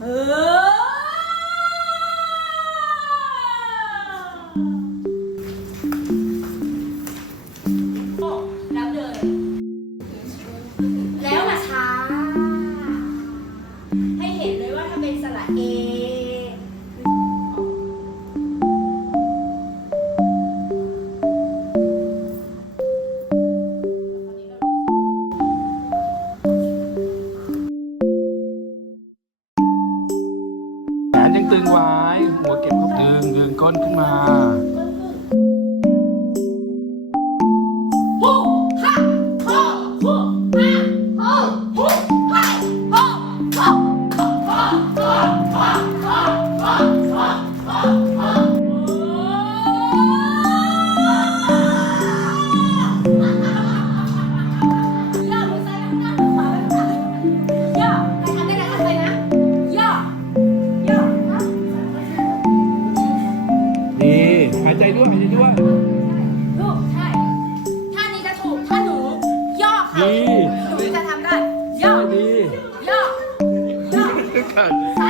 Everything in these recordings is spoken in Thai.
เงดึงก้นขึ้นมา ด้วยหายใจด้วยลูกใช่ท่านี้จะถูกถ้าหนูย่อเขาดีหนูจะทำได้ ย่อ ดีย่อย่อกันซ้าย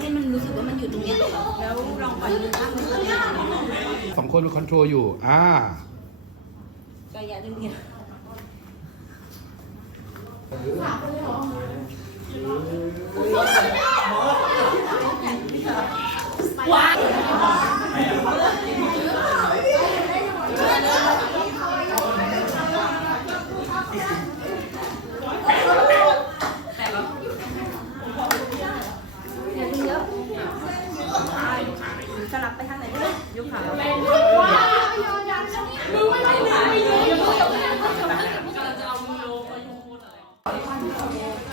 ให้มันรู้สึกว่ามันอยู่ตรงเนี้ยแล้วลองปล่อยมือข้างนึงสองคนเป็นคอนโทรลอยู่ อ่าก็อย่าลืมเนี่ยว้าอย่าลืมเยอะสลับไปทางไหนด้วยยกขา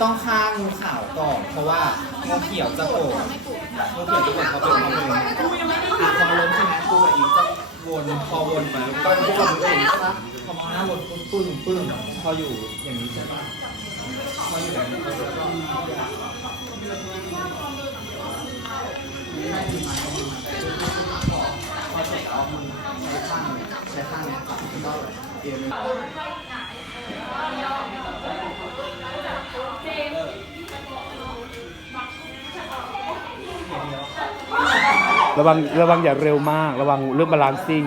ต้องฆ่างูขาวก่อนเพราะว่างูเขียวจะโผล่งูเขียวจะโผล่เขาเป็นเขาเป็นอะพอล้มใช่ไหมกูกับอีกจะวนพอวนไปก็พวกเราเองใช่ปะพอมองหน้าวนปึ้งปึ้งปึ้งพออยู่อย่างนี้ใช่ปะพออยู่อย่างนี้แล้วก็พอเสร็จเอามือใช้ข้างใช้ข้างเนี้ยจับแล้วก็เอียง ระวังระวังอย่าเร็วมาก ระวังเรื่องบาลานซิ่ง